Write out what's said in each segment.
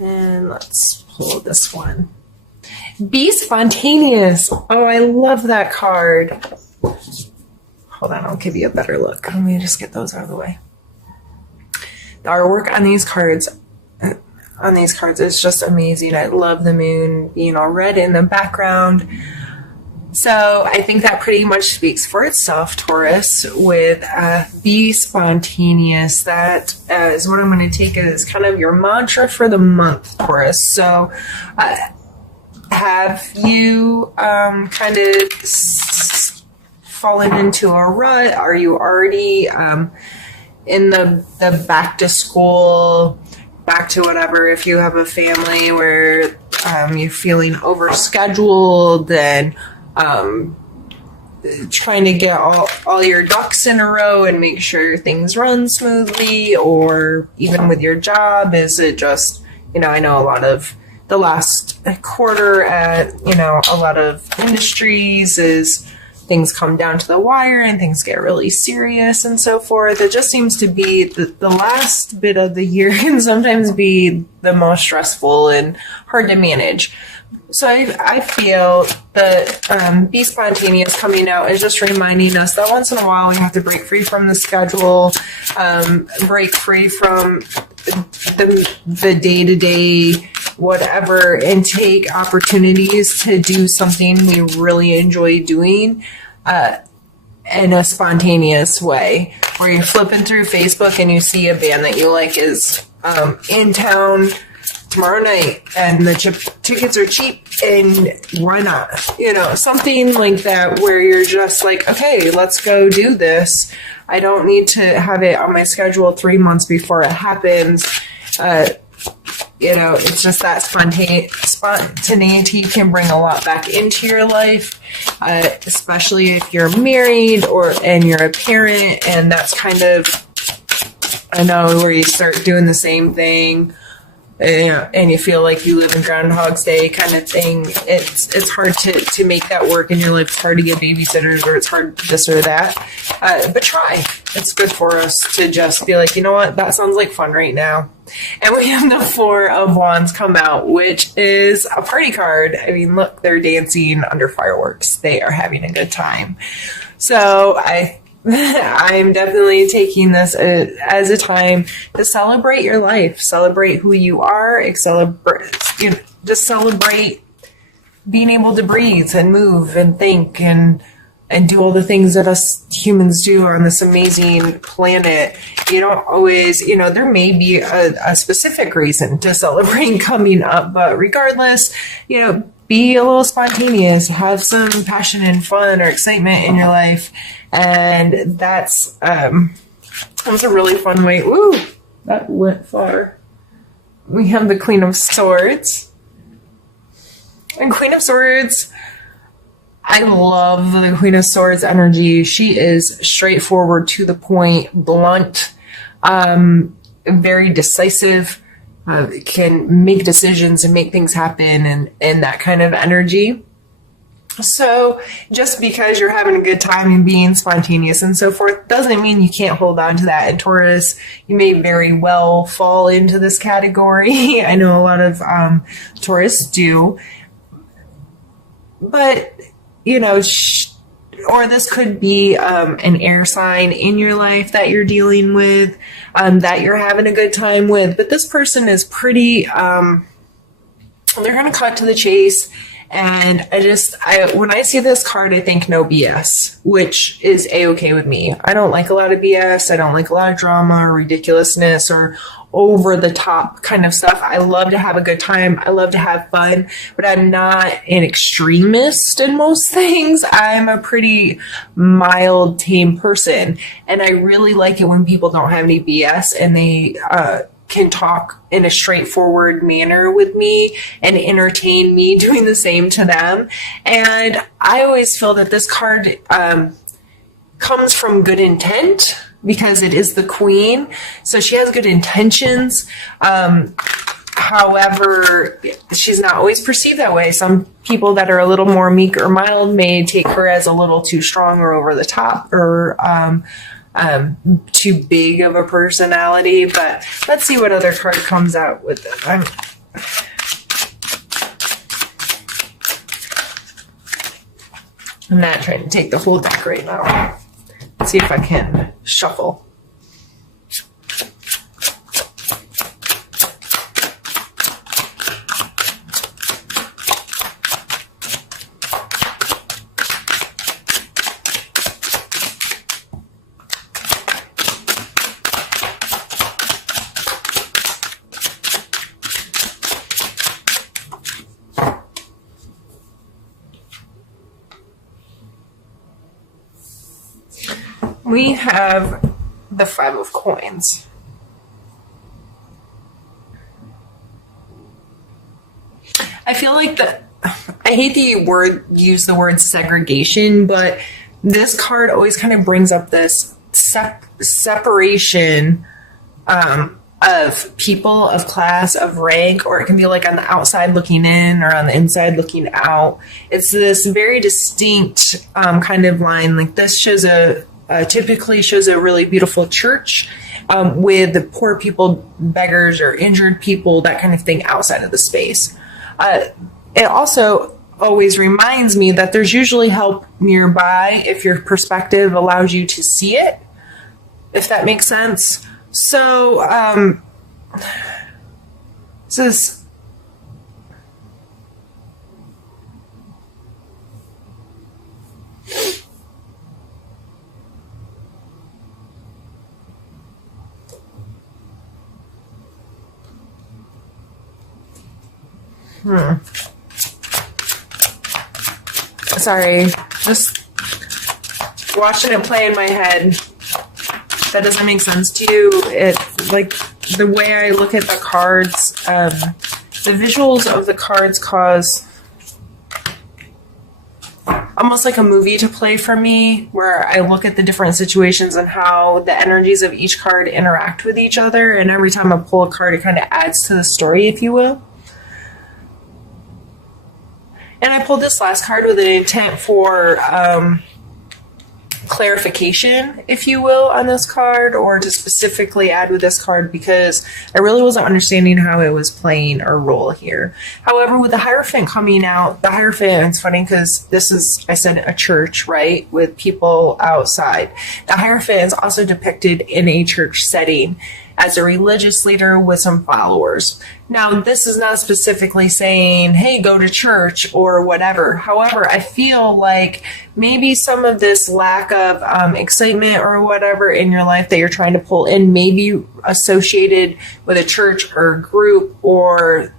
And let's pull this one. Be spontaneous. Oh, I love that card. Hold on, I'll give you a better look. Let me just get those out of the way. The artwork on these cards is just amazing. I love the moon, red in the background. So I think that pretty much speaks for itself, Taurus, with be spontaneous. That is what I'm going to take as kind of your mantra for the month, Taurus. So have you kind of fallen into a rut? Are you already in the back to school, back to whatever, if you have a family where you're feeling overscheduled and trying to get all your ducks in a row and make sure things run smoothly? Or even with your job, is it just, I know a lot of the last quarter at, a lot of industries is things come down to the wire and things get really serious and so forth. It just seems to be the last bit of the year can sometimes be the most stressful and hard to manage. So I feel that Be Spontaneous coming out is just reminding us that once in a while we have to break free from the schedule, break free from the day-to-day whatever, and take opportunities to do something we really enjoy doing in a spontaneous way, where you're flipping through Facebook and you see a band that you like is in town tomorrow night and the tickets are cheap, and why not? Something like that, where you're just like, okay, let's go do this. I don't need to have it on my schedule 3 months before it happens. It's just that spontaneity can bring a lot back into your life, especially if you're married and you're a parent, and that's kind of, I know, where you start doing the same thing, and you feel like you live in Groundhog's Day kind of thing. It's hard to make that work in your life. It's hard to get babysitters, or it's hard this or that. But try. It's good for us to just be like, you know what, that sounds like fun right now. And we have the Four of Wands come out, which is a party card. I mean, look, they're dancing under fireworks. They are having a good time. So I'm definitely taking this as a time to celebrate your life, celebrate who you are, just celebrate being able to breathe and move and think and do all the things that us humans do on this amazing planet. You don't always, there may be a specific reason to celebrate coming up, but regardless, be a little spontaneous, have some passion and fun or excitement in your life. And that was a really fun way. Ooh, that went far. We have the Queen of Swords. And Queen of Swords, I love the Queen of Swords energy. She is straightforward, to the point, blunt, very decisive, can make decisions and make things happen, and that kind of energy. So just because you're having a good time and being spontaneous and so forth doesn't mean you can't hold on to that. And Taurus, you may very well fall into this category. I know a lot of Taurus do. But, or this could be an air sign in your life that you're dealing with, that you're having a good time with. But this person is pretty, they're going to cut to the chase. And when I see this card, I think no BS, which is A-okay with me. I don't like a lot of BS. I don't like a lot of drama or ridiculousness or over the top kind of stuff. I love to have a good time. I love to have fun, but I'm not an extremist in most things. I'm a pretty mild, tame person. And I really like it when people don't have any BS and they, can talk in a straightforward manner with me and entertain me doing the same to them. And I always feel that this card comes from good intent, because it is the Queen. So she has good intentions. However, she's not always perceived that way. Some people that are a little more meek or mild may take her as a little too strong or over the top, or too big of a personality. But let's see what other card comes out with it. I'm not trying to take the whole deck right now. Let's see if I can shuffle. We have the Five of Coins. I feel like I hate the use the word segregation, but this card always kind of brings up this separation of people, of class, of rank, or it can be like on the outside looking in or on the inside looking out. It's this very distinct kind of line. Like this shows typically shows a really beautiful church with the poor people, beggars, or injured people, that kind of thing outside of the space. It also always reminds me that there's usually help nearby if your perspective allows you to see it, if that makes sense. So, this Sorry, just watching it play in my head. That doesn't make sense to you. It's like the way I look at the cards, the visuals of the cards cause almost like a movie to play for me, where I look at the different situations and how the energies of each card interact with each other. And every time I pull a card, it kind of adds to the story, if you will. And I pulled this last card with an intent for clarification, if you will, on this card, or to specifically add with this card, because I really wasn't understanding how it was playing a role here. However, with the Hierophant coming out, the Hierophant, it's funny because this is, I said, a church, right, with people outside. The Hierophant is also depicted in a church setting as a religious leader with some followers. Now, this is not specifically saying, hey, go to church or whatever. However, I feel like maybe some of this lack of excitement or whatever in your life that you're trying to pull in may be associated with a church or a group or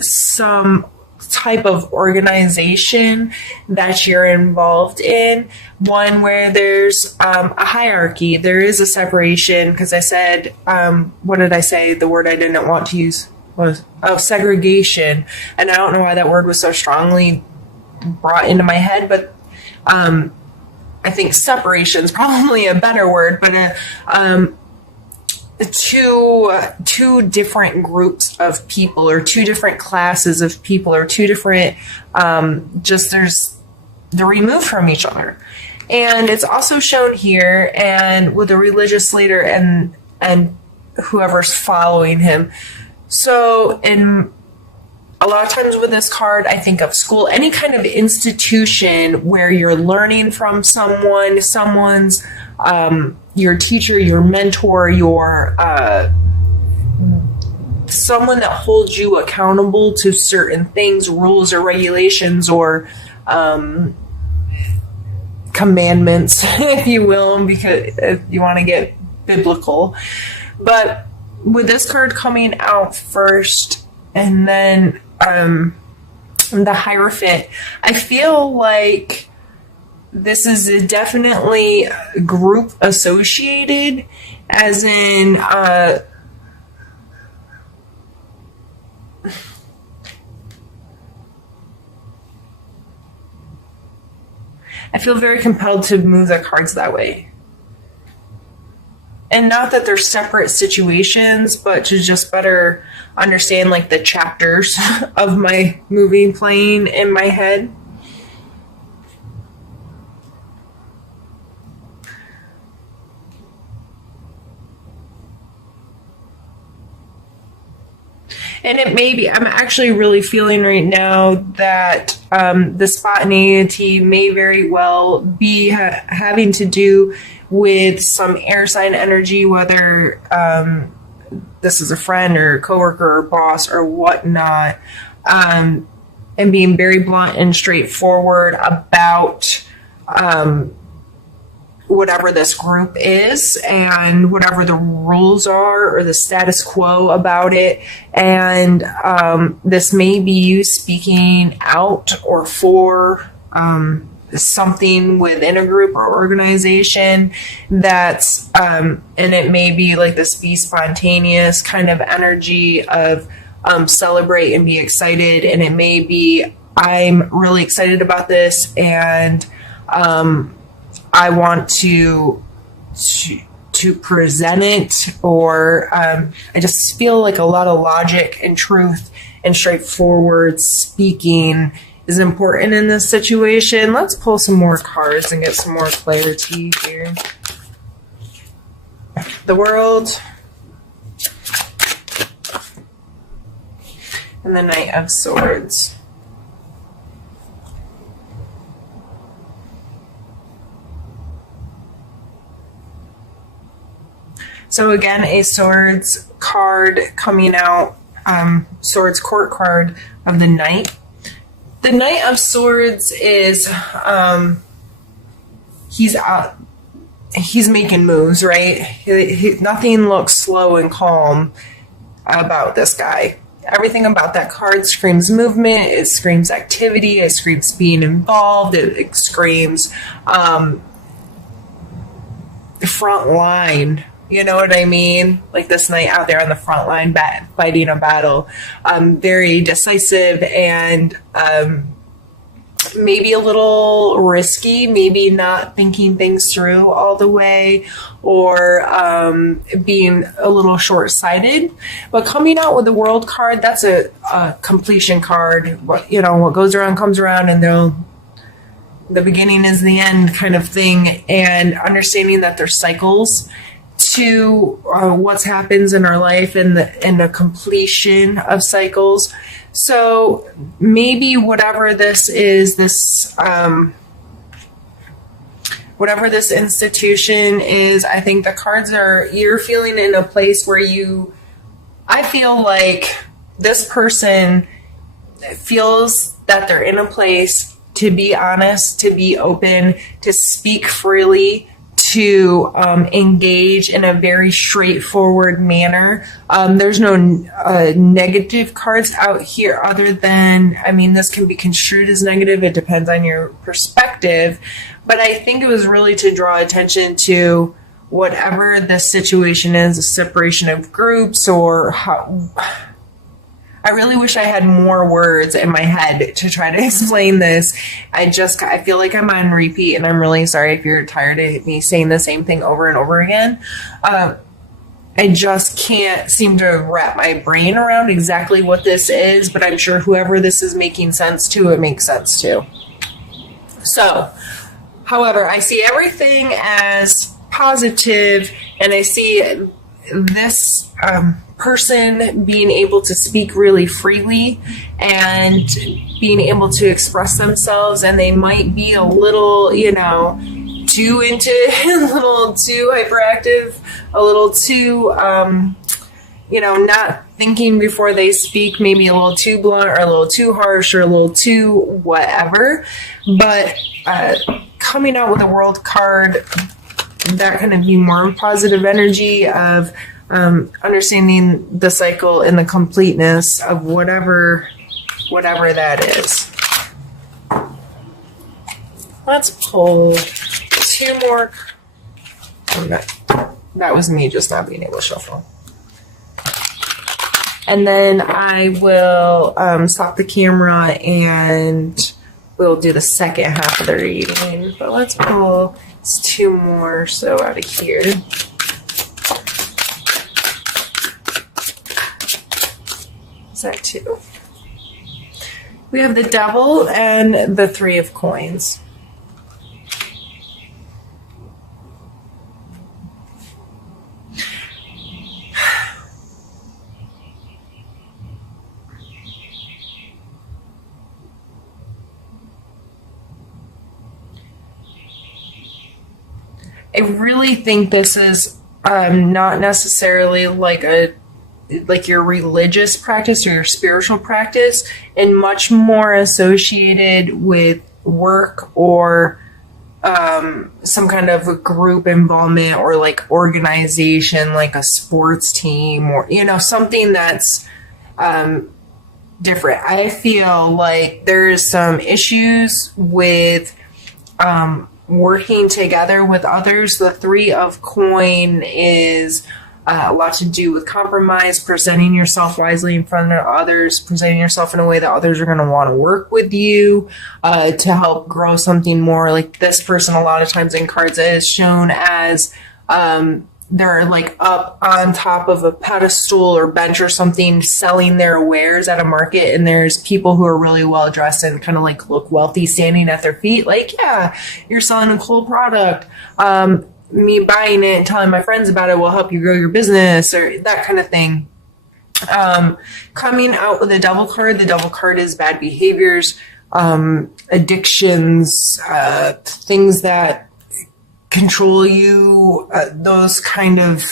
some type of organization that you're involved in, one where there's a hierarchy, there is a separation, because I said, what did I say? The word I didn't want to use was segregation, and I don't know why that word was so strongly brought into my head, but I think separation is probably a better word, but two different groups of people, or two different classes of people, or two different they're removed from each other. And it's also shown here, and with a religious leader and whoever's following him. So in a lot of times with this card, I think of school, any kind of institution where you're learning from someone's your teacher, your mentor, your someone that holds you accountable to certain things, rules or regulations, or commandments, if you will, because if you want to get biblical. But with this card coming out first, and then the Hierophant, I feel like this is definitely group associated, as in I feel very compelled to move the cards that way. And not that they're separate situations, but to just better understand like the chapters of my movie playing in my head. And it may be, I'm actually really feeling right now that the spontaneity may very well be having to do with some air sign energy, whether this is a friend or coworker or boss or whatnot, and being very blunt and straightforward about whatever this group is and whatever the rules are or the status quo about it. And this may be you speaking out or for something within a group or organization that's, and it may be like this be spontaneous kind of energy of celebrate and be excited. And it may be, I'm really excited about this, and I want to present it, or I just feel like a lot of logic and truth and straightforward speaking is important in this situation. Let's pull some more cards and get some more clarity here. The World and the Knight of Swords. So again, a Swords card coming out, Swords Court card of the Knight. The Knight of Swords is, he's making moves, right? Nothing looks slow and calm about this guy. Everything about that card screams movement, it screams activity, it screams being involved, it screams front line. You know what I mean? Like this knight out there on the front line fighting a battle. Very decisive and maybe a little risky, maybe not thinking things through all the way, or being a little short-sighted. But coming out with the World card, that's a completion card. What goes around comes around, and the beginning is the end kind of thing. And understanding that there's cycles to what happens in our life and the completion of cycles. So maybe whatever this is, whatever this institution is, I think the cards are, you're feeling in a place where I feel like this person feels that they're in a place to be honest, to be open, to speak freely, to engage in a very straightforward manner. There's no negative cards out here other than, this can be construed as negative. It depends on your perspective. But I think it was really to draw attention to whatever the situation is, a separation of groups, or how... I really wish I had more words in my head to try to explain this. I feel like I'm on repeat, and I'm really sorry if you're tired of me saying the same thing over and over again. I just can't seem to wrap my brain around exactly what this is, but I'm sure whoever this is making sense to, it makes sense to. So, however, I see everything as positive, and I see this person being able to speak really freely and being able to express themselves, and they might be a little, too into, a little too hyperactive, a little too, not thinking before they speak, maybe a little too blunt or a little too harsh or a little too whatever. But coming out with a World card, that kind of be more positive energy of understanding the cycle and the completeness of whatever that is. Let's pull two more. That was me just not being able to shuffle. And then I will stop the camera and we'll do the second half of the reading. But let's pull two more so out of here. Is that two? We have the Devil and the Three of Coins. I really think this is not necessarily like your religious practice or your spiritual practice, and much more associated with work or some kind of a group involvement or like organization, like a sports team, or something that's different. I feel like there's some issues with working together with others. The Three of Coin is a lot to do with compromise, presenting yourself wisely in front of others, presenting yourself in a way that others are going to want to work with you to help grow something more. Like this person, a lot of times in cards, is shown as they're like up on top of a pedestal or bench or something selling their wares at a market, and there's people who are really well dressed and kind of like look wealthy standing at their feet, like, yeah, you're selling a cool product. Me buying it and telling my friends about it will help you grow your business, or that kind of thing. Coming out with the Devil card is bad behaviors, addictions, things that control you, those kind of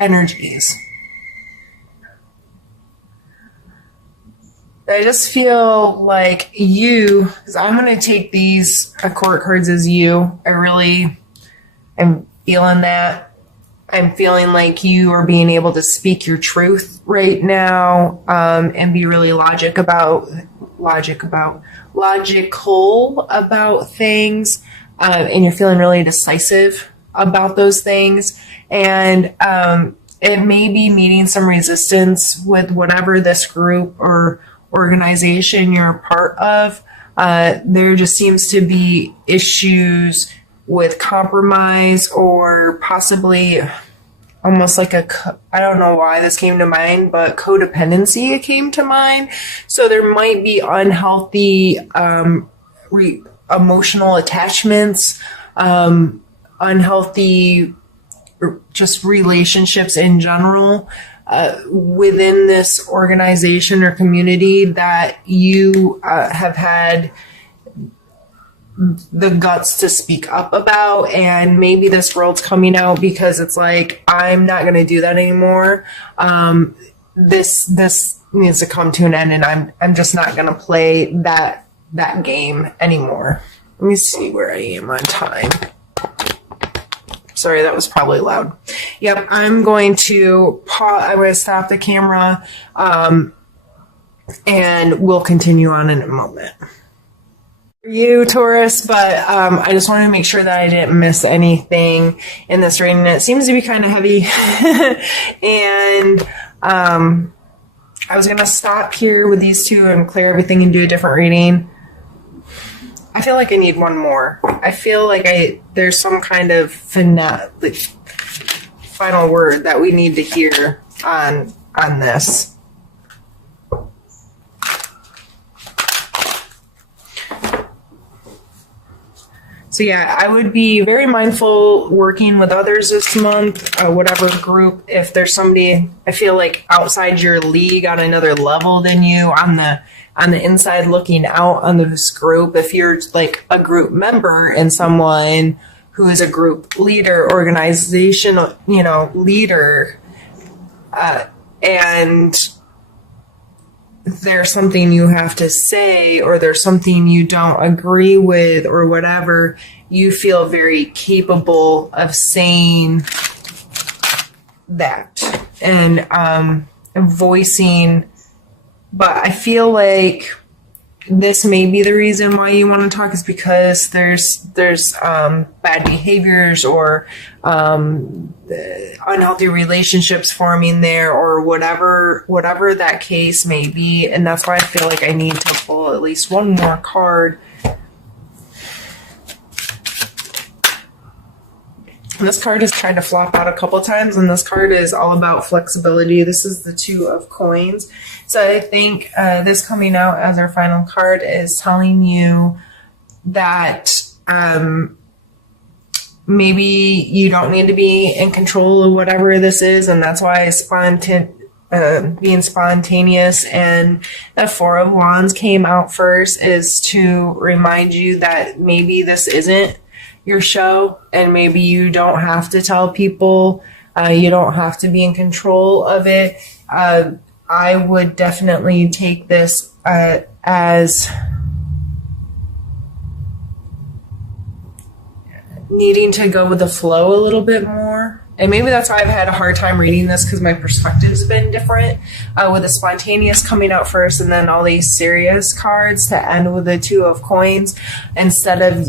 energies. I just feel like because I'm going to take these court cards as you. I really am feeling that. I'm feeling like you are being able to speak your truth right now, and be really logical about things, and you're feeling really decisive about those things, and it may be meeting some resistance with whatever this group or organization you're a part of. There just seems to be issues with compromise, or possibly almost like I don't know why this came to mind, but codependency came to mind. So there might be unhealthy emotional attachments, unhealthy just relationships in general within this organization or community that you have had the guts to speak up about. And maybe this world's coming out because it's like, I'm not going to do that anymore. This needs to come to an end, and I'm just not going to play that game anymore. Let me see where I am on time. Sorry, that was probably loud. Yep, I'm going to pause. I'm going to stop the camera, and we'll continue on in a moment. You, Taurus, but I just wanted to make sure that I didn't miss anything in this reading. It seems to be kind of heavy, and I was going to stop here with these two and clear everything and do a different reading. I feel like I need one more. I feel like there's some kind of final word that we need to hear on this. So yeah, I would be very mindful working with others this month, whatever group. If there's somebody I feel like outside your league on another level than you, on the inside looking out on this group, if you're like a group member and someone who is a group leader, organizational, leader, and there's something you have to say, or there's something you don't agree with, or whatever, you feel very capable of saying that and voicing. But I feel like this may be the reason why you want to talk, is because there's bad behaviors or unhealthy relationships forming there, or whatever that case may be. And that's why I feel like I need to pull at least one more card. This card has tried to flop out a couple times, and this card is all about flexibility. This is the Two of Coins. So I think this coming out as our final card is telling you that maybe you don't need to be in control of whatever this is, and that's why being spontaneous and the Four of Wands came out first, is to remind you that maybe this isn't your show, and maybe you don't have to tell people. You don't have to be in control of it. I would definitely take this as needing to go with the flow a little bit more. And maybe that's why I've had a hard time reading this, because my perspective's been different, with the spontaneous coming out first and then all these serious cards to end with the Two of Coins. Instead of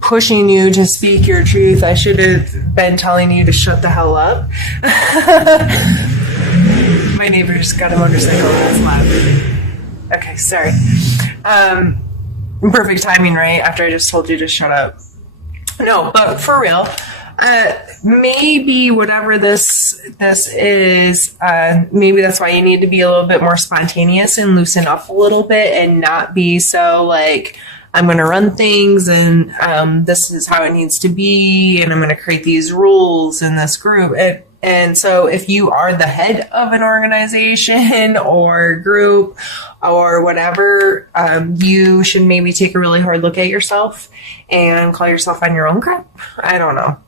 pushing you to speak your truth, I should have been telling you to shut the hell up. My neighbor's got a motorcycle that's loud. Okay, sorry. Perfect timing, right? After I just told you to shut up. No, but for real, maybe whatever this is, maybe that's why you need to be a little bit more spontaneous and loosen up a little bit and not be so like, I'm going to run things and this is how it needs to be, and I'm going to create these rules in this group. And so if you are the head of an organization or group or whatever, you should maybe take a really hard look at yourself and call yourself on your own crap. I don't know.